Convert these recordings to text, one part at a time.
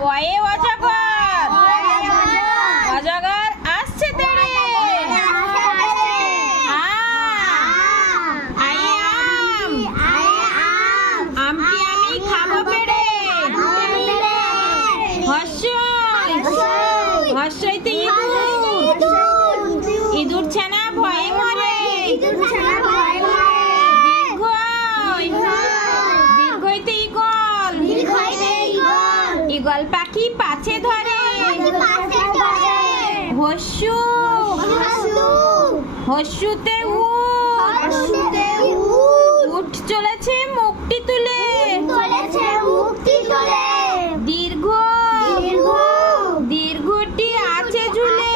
পয়ে অজগর, অজগর আসছে তেড়ে। আমটি আমি খাবো পেড়ে। হর্ষই, হর্ষইতে ইঁদুর, ইঁদুর ছানা ভয়ে মরে। দীর্ঘই, দীর্ঘইতে ঈগল, ঈগল পাখি পাছে ধরে। হর্ষু, হর্ষুতে উট, উঠ চলেছে মুখটি তুলে। দীর্ঘ, দীর্ঘটি আছে ঝুলে।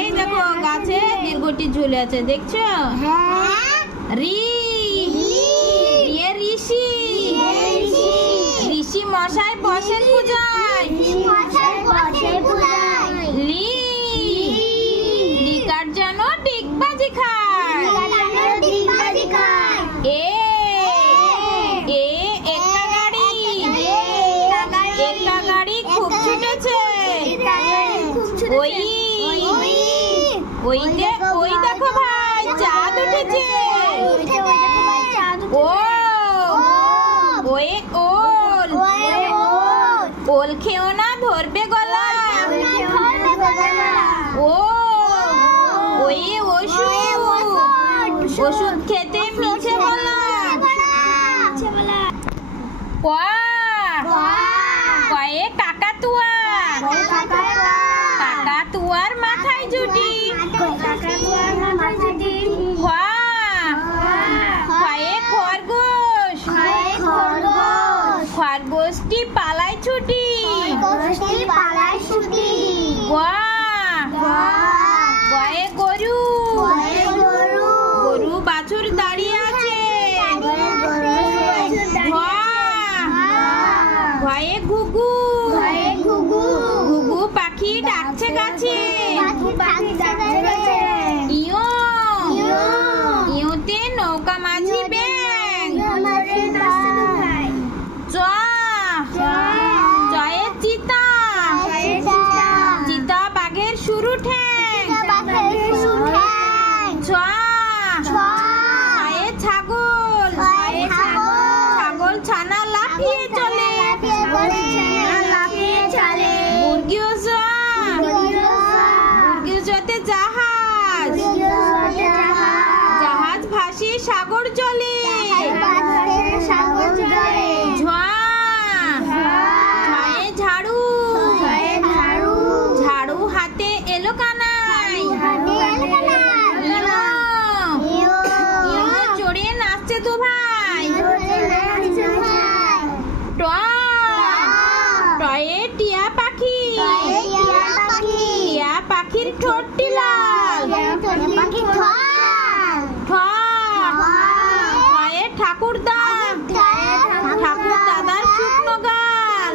এই দেখো গাছে দীর্ঘটি ঝুলে আছে, দেখছো? রি, রিয়ে ঋষি, ঋষি মশাই বসেন পূজায়। লি, লিকার যেন ডিগবাজি খায়। এ, এ একা গাড়ি, একা গাড়ি খুব ছুটেছে। ওই, ওইতে ওই দেখো ভাই চাঁদ উঠেছে। ও, ওয়ে ওল, ওল খেও না ধরবে গলা। ও, ওই ওষুধ, ওষুধ খেতে মিছে বলা। কয়ে কাকাতুয়া, কাকাতুয়ার মাথায় জুটি। কয়ে খরগোশ, খরগোশটি পালায় ছুটি। গয়ে গরু, গরু বাছুর দাঁড়িয়ে আছে। ভয়ে ঘুঘু, ঘুঘু পাখি ডাকছে গাছে। ইয়ো, ইয়োতে নৌকা মাঝি ব্যাং। জয়ে চিতা, চিতা বাঘের শুরু ঠ্যাং। ছয়ে ছাগল, ছাগল ছানা লাফিয়ে চলে। মুরগিও মুরগিওতে জাহাজ, জাহাজ ভাসিয়ে সাগর চলে। ঝয়ে ঝাড়ু, ঝাড়ু হাতে এলো কানাই। ইয়ো চড়ে নাচছে তো ভাই। টয়ে টিয়া পাখি, টিয়া পাখির ঠোঁটটি লাল। ঠয়ে ঠাকুরদা, ঠাকুর দাদার শুকনো গাল।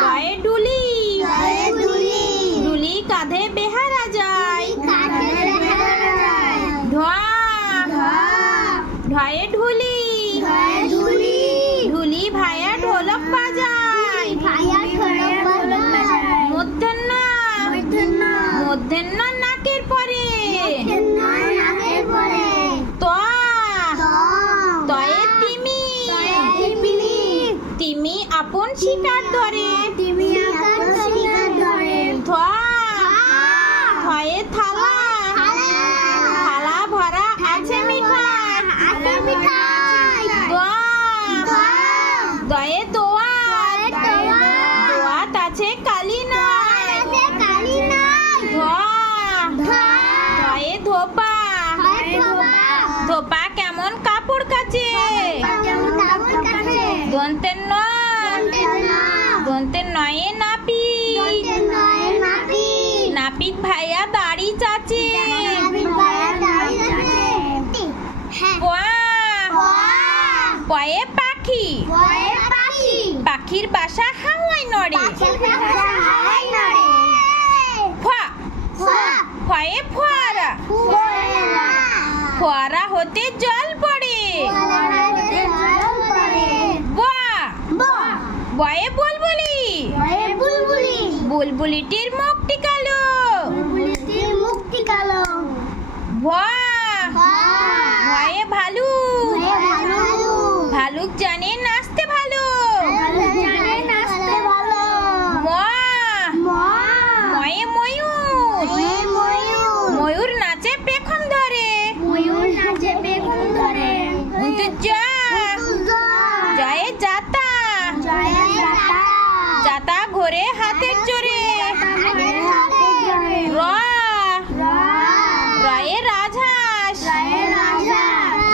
ডয়ে ডুলি, ডুলি কাঁধে বেহারা যায়। ঢয়ে ঢুলি, ঢুলি ভাইয়া ঢোলক বাজায়। মধ্যাহ্ন নাকের পরে। তয়ে তিমি, তিমি আপন শিকার ধরে। থয়ে থালা, থালা ভরা আছে মিঠাই। দয়ে দোয়াত, দোয়াত আছে কালি নাই। ধয়ে ধোপা, ধোপা কেমন কাপড় কাচে। দন্তের নয়ে নাপিত, নাপিত ভাইয়া দাড়ি চাচে। পয়ে পাখি, পাখির বাসা হাওয়ায় নড়ে। ফয়ে ফোয়ারা, ফোয়ারা হতে জল পড়ে। বাহ! বুলবুলিটির মুখটি কালো। বুলবুলিটির মুখটি কালো। বাহ, ভয়ে ভালুক। ভালুক জানে নাচতে ভালো। জানে নাচতে ভালো। ময়ে ময়ূর। ময়ূর নাচে পেখম ধরে। ময়ূর নাচে বেগুন ধরে। জয়ে যাতা। যাতা ঘোরে হাতের চড়ে। রয়ে রাজহাঁস।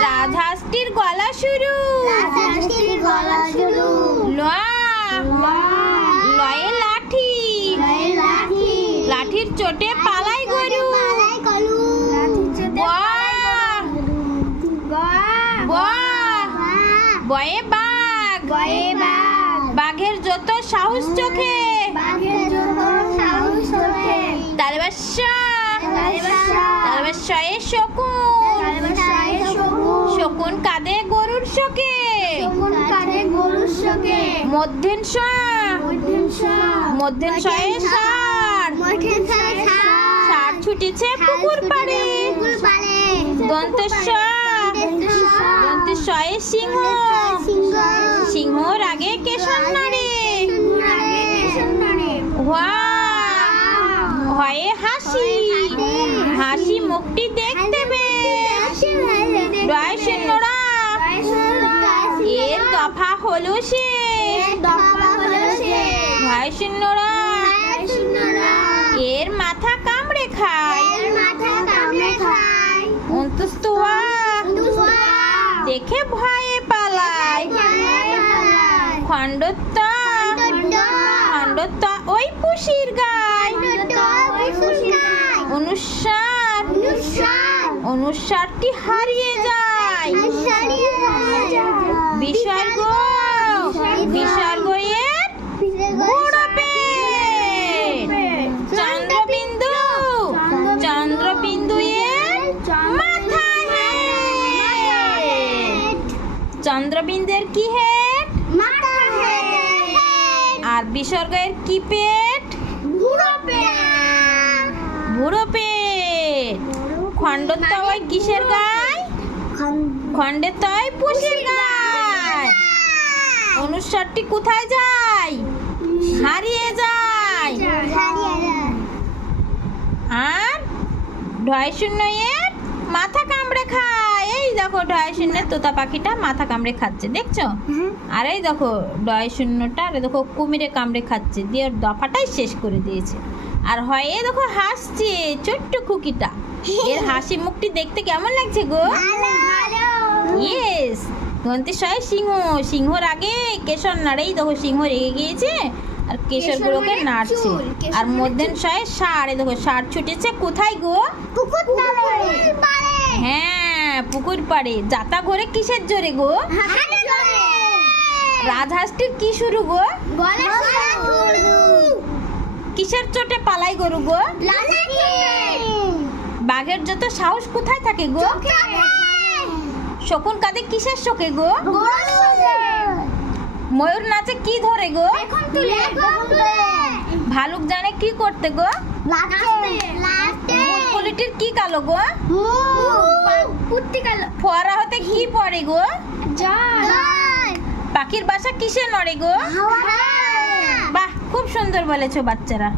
রাজহাঁসটির গলা শুরু। লয়ে লাঠি। লাঠির চোটে পালাই গরু। বয়ে বাঘ। বাঘের যত সাহস চোখে। তালবাসয়ে শকুন। শকুন কাঁদে গরুর শোকে। মধ্যে ষাঁড়। ষাঁড় ছুটিছে পুকুর পাড়ে। দন্তেশ্বয়ে সিংহ। সিংহর আগে কেশর নাড়ে। হয়ে হাসি। হাসি মুখটি দেখতে বেশ। ডয় শূন্যরা। এর দফা হলো শেষ। ভয় শূন্যরা। এর মাথা কামড়ে খায়। অন্তস্তোয়া। দেখে ভয়ে পালায়। খণ্ডত্তা। ওই পুষির গায়। অনুসারটি হারিয়ে যায়। বিসর্গ এর বুড়ো পেট। চন্দ্রবিন্দু এর মাথা হেড। চন্দ্রবিন্দুর কি হেড? আর বিসর্গের কি পেট? বুড়ো পেট। খণ্ডত্ব ওই কিসের গায়? খণ্ডের তয় পুষির গায়। অনুসারটি কোথায় যায়? হারিয়ে যায়। আর ঢয় শূন্য এর মাথা কামড়ে খায়। এই দেখো ঢয় শূন্যের তোতা পাখিটা মাথা কামড়ে খাচ্ছে, দেখছো? আর এই দেখো ঢয় শূন্যটা, আর দেখো কুমিরে কামড়ে খাচ্ছে, দিয়ে ওর দফাটাই শেষ করে দিয়েছে। আর হয় এ দেখো হাসছে ছোট্ট খুকিটা। এর হাসি মুখটি দেখতে কেমন লাগছে গো? ইয়েস। দন্তেশ্বয়ে সিংহ। সিংহর আগে কেশর নাড়ে। এই দেখো সিংহ রেগে গিয়েছে আর কেশরগুলোকে নাড়ছে। আর মধ্যেশ্বয়ে ষাঁড়। এই দেখো ষাঁড় ছুটেছে কোথায় গো? হ্যাঁ, পুকুর পাড়ে। যাতা ঘোরে কিসের জোরে গো? রাজহাঁসটির কি শুরু গো? কিসের চোটে পালাই গরু গো? বাঘের যত সাহস কোথায় থাকে গো? শকুন কাঁদে কিসের শোকে গো? ময়ূর নাচে কি ধরে গো? ভালুক জানে কি করতে গো? বুলবুলিটির কি কালো গো? ফোয়ারা হতে কি পড়ে গো? পাখির বাসা কিসে নড়ে গো? বাহ, খুব সুন্দর বলেছো বাচ্চারা।